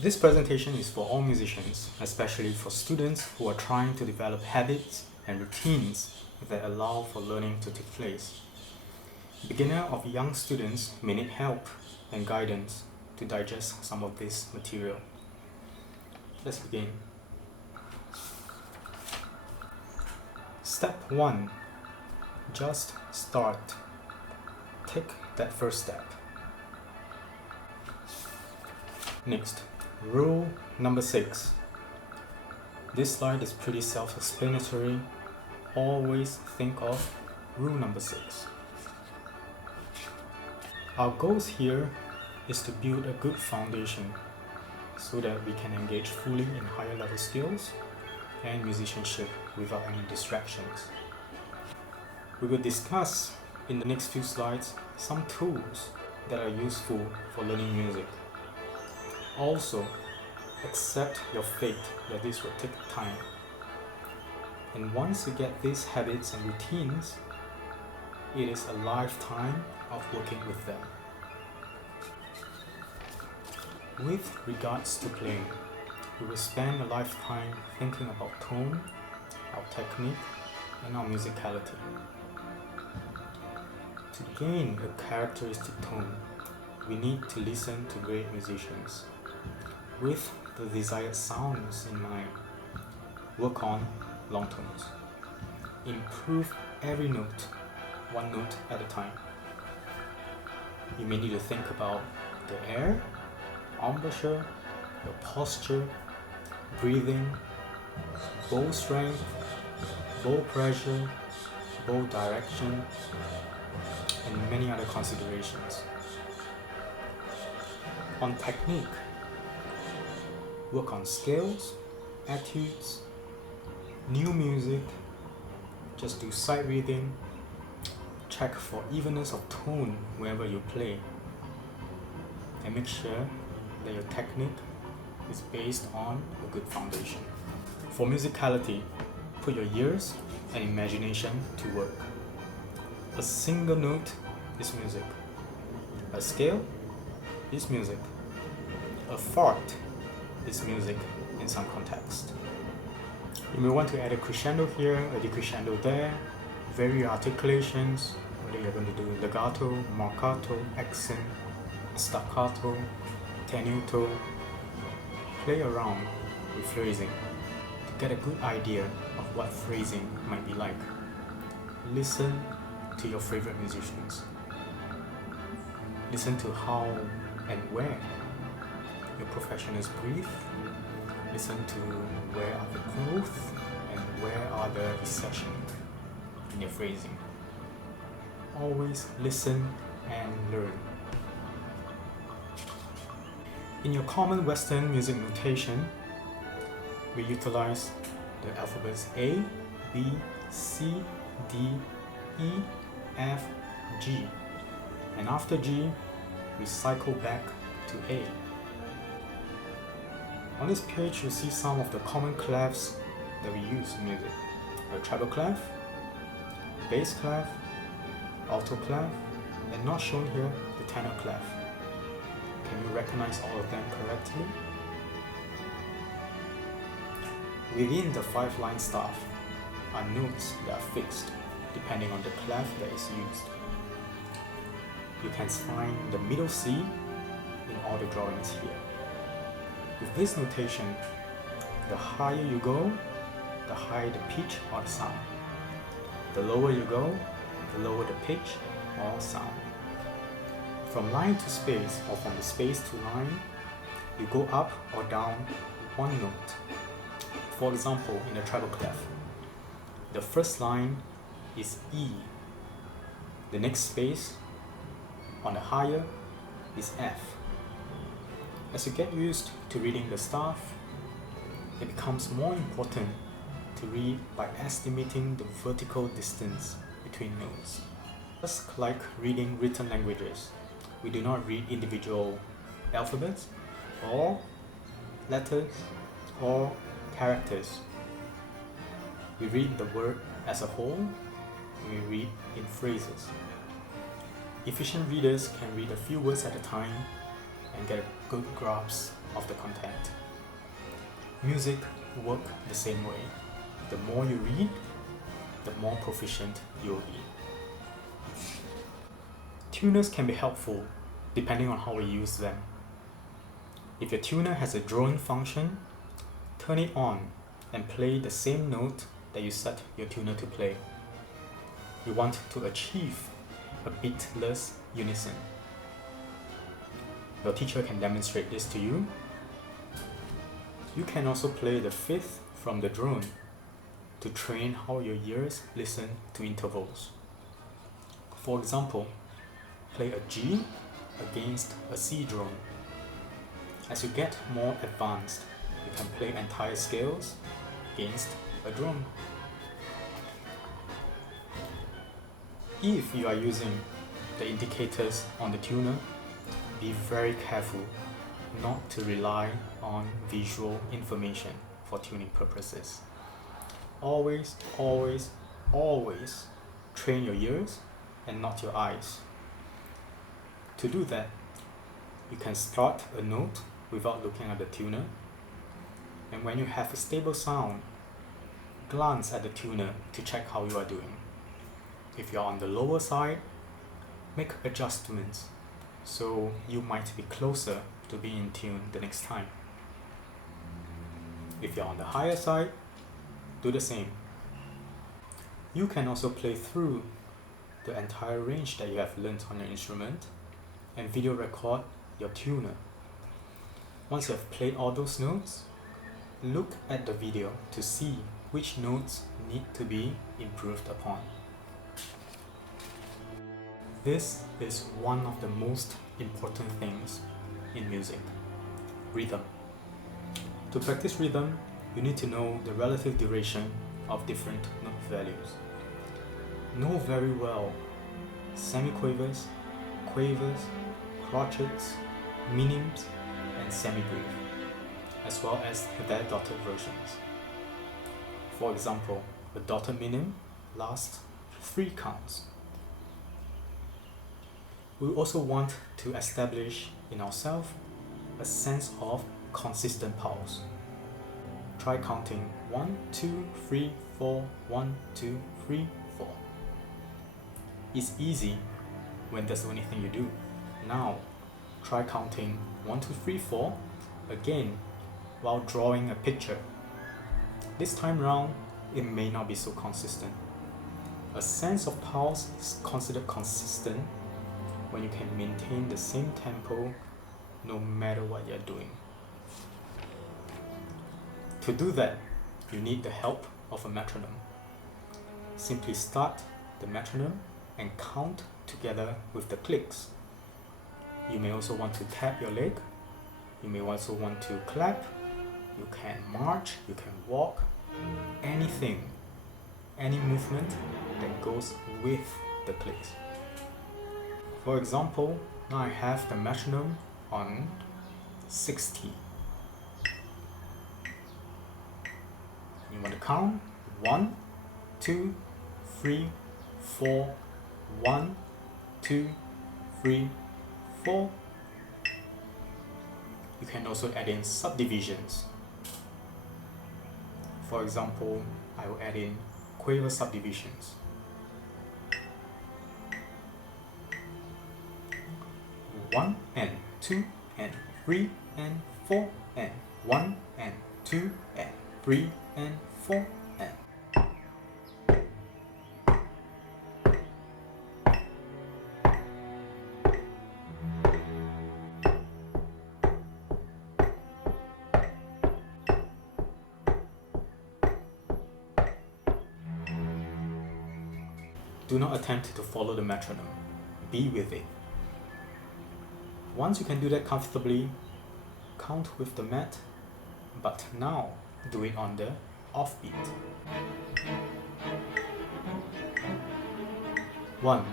This presentation is for all musicians, especially for students who are trying to develop habits and routines that allow for learning to take place. Beginner or young students may need help and guidance to digest some of this material. Let's begin. Step 1. Just start. Take that first step. Next, rule number 6. This slide is pretty self-explanatory. Always think of rule number 6. Our goals here is to build a good foundation so that we can engage fully in higher level skills and musicianship without any distractions. We will discuss in the next few slides some tools that are useful for learning music. Also, accept your fate that this will take time. And once you get these habits and routines, it is a lifetime of working with them. With regards to playing, we will spend a lifetime thinking about tone, our technique, and our musicality. To gain a characteristic tone, we need to listen to great musicians. With the desired sounds in mind, work on long tones. Improve every note, one note at a time. You may need to think about the air, embouchure, your posture, breathing, bow strength, bow pressure, bow direction, and many other considerations. On technique, work on scales, etudes, new music, just do sight reading, check for evenness of tone wherever you play, and make sure that your technique is based on a good foundation. For musicality, put your ears and imagination to work. A single note is music. A scale is music. A fart is music in some context. You may want to add a crescendo here, a decrescendo there, vary your articulations, whether you're going to do legato, marcato, accent, staccato, tenuto. Play around with phrasing to get a good idea of what phrasing might be like. Listen to your favorite musicians. Listen to how and where your professionals breathe. Listen to where are the growth and where are the recession in your phrasing. Always listen and learn. In your common Western music notation, we utilize the alphabets A, B, C, D, E, F, G. And after G, we cycle back to A. On this page, you see some of the common clefs that we use in music. A treble clef, bass clef, alto clef, and not shown here, the tenor clef. Can you recognize all of them correctly? Within the 5-line staff are notes that are fixed depending on the clef that is used. You can find the middle C in all the drawings here. With this notation, the higher you go, the higher the pitch or the sound. The lower you go, the lower the pitch or sound. From line to space or from the space to line, you go up or down one note. For example, in the treble clef, the first line is E. The next space on the higher is F. As you get used to reading the staff, it becomes more important to read by estimating the vertical distance between notes. Just like reading written languages, we do not read individual alphabets or letters or characters. We read the word as a whole, and we read in phrases. Efficient readers can read a few words at a time and get a good grasp of the content. Music works the same way. The more you read, the more proficient you'll be. Tuners can be helpful depending on how we use them. If your tuner has a drawing function, turn it on and play the same note that you set your tuner to play. You want to achieve a beatless unison. Your teacher can demonstrate this to you. You can also play the fifth from the drone to train how your ears listen to intervals. For example, play a G against a C drone. As you get more advanced, you can play entire scales against a drone. If you are using the indicators on the tuner, be very careful not to rely on visual information for tuning purposes. Always, always, always train your ears and not your eyes. To do that, you can start a note without looking at the tuner, and when you have a stable sound, glance at the tuner to check how you are doing. If you are on the lower side, make adjustments so you might be closer to being in tune the next time. If you're on the higher side, do the same. You can also play through the entire range that you have learned on your instrument and video record your tuner. Once you have played all those notes, look at the video to see which notes need to be improved upon. This is one of the most important things in music: rhythm. To practice rhythm, you need to know the relative duration of different note values. Know very well semiquavers, quavers, crotchets, minims, and semibrief, as well as their dotted versions. For example, a dotted minim lasts 3 counts. We also want to establish in ourselves a sense of consistent pulse. Try counting 1, 2, 3, 4, 1, 2, 3, 4. It's easy when that's the only thing you do. Now, try counting 1, 2, 3, 4 again while drawing a picture. This time round, it may not be so consistent. A sense of pulse is considered consistent when you can maintain the same tempo no matter what you're doing. To do that, you need the help of a metronome. Simply start the metronome and count together with the clicks. You may also want to tap your leg. You may also want to clap. You can march, you can walk, anything, any movement that goes with the clicks. For example, now I have the metronome on 60. You want to count 1, 2, 3, 4, 1, 2, 3, 4. You can also add in subdivisions. For example, I will add in quaver subdivisions. 1 and 2 and 3 and 4 and 1 and 2 and 3 and 4 and. Do not attempt to follow the metronome. Be with it. Once you can do that comfortably, count with the met, but now do it on the offbeat. 1,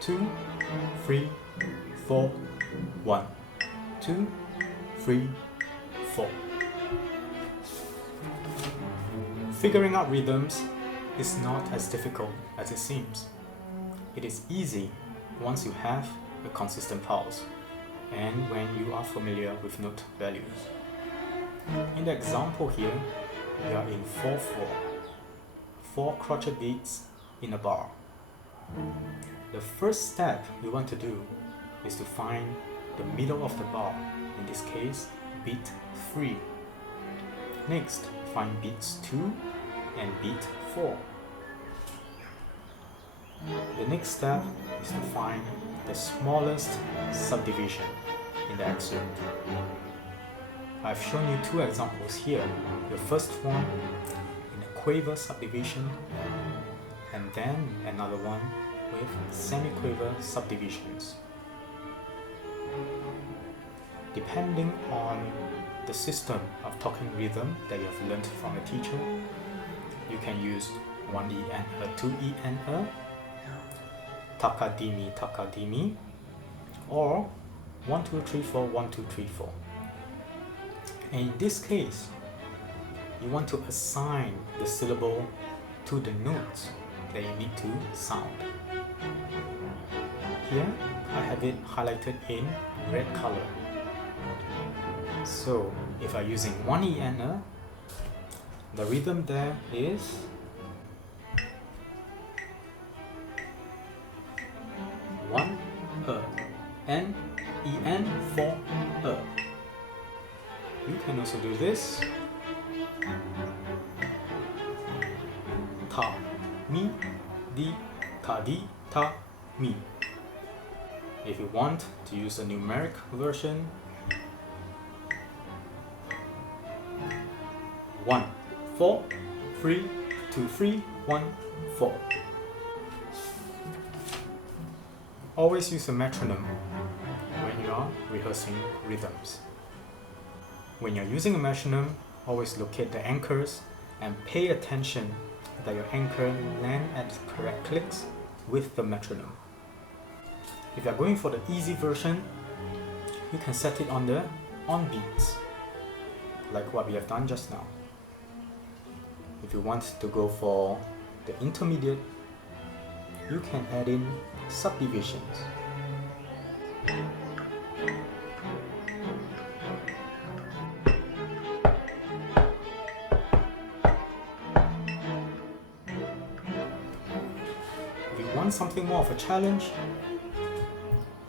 2, 3, 4, 1, 2, 3, 4. Figuring out rhythms is not as difficult as it seems. It is easy once you have a consistent pulse. and when you are familiar with note values. In the example here, we are in 4/4, 4 crochet beats in a bar. The first step we want to do is to find the middle of the bar, in this case beat 3. Next, find beats 2 and beat 4. The next step is to find the smallest subdivision in the excerpt. I've shown you 2 examples here. The first one in a quaver subdivision, and then another one with semi-quaver subdivisions. Depending on the system of talking rhythm that you have learned from a teacher, you can use 1E and 2E and takadimi takadimi, or 1 2 3 4 1 2 3 4. And in this case, you want to assign the syllable to the notes that you need to sound. Here, I have it highlighted in red color. So, if I'm using 1E and the rhythm there is one N E N 4 You can also do this. Ta mi di ta di ta mi. If you want to use a numeric version, 1 4 3 2 3 1 4. Always use a metronome when you are rehearsing rhythms. When you're using a metronome, always locate the anchors and pay attention that your anchor land at correct clicks with the metronome. If you're going for the easy version, you can set it on the on beats, like what we have done just now. If you want to go for the intermediate, you can add in subdivisions. If you want something more of a challenge,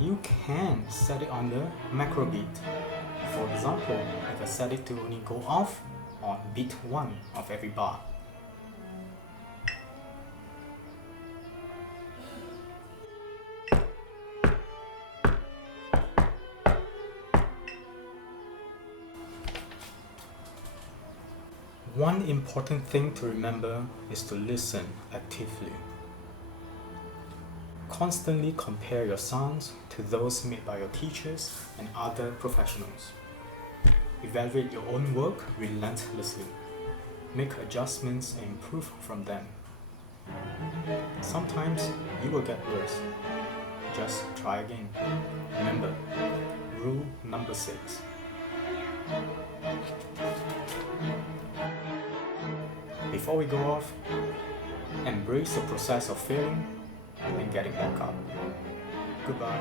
you can set it on the macro beat. For example, if I set it to only go off on beat 1 of every bar. One important thing to remember is to listen actively. Constantly compare your sounds to those made by your teachers and other professionals. Evaluate your own work relentlessly. Make adjustments and improve from them. Sometimes you will get worse. Just try again. Remember, rule number 6. Before we go off, embrace the process of failing and getting back up. Goodbye.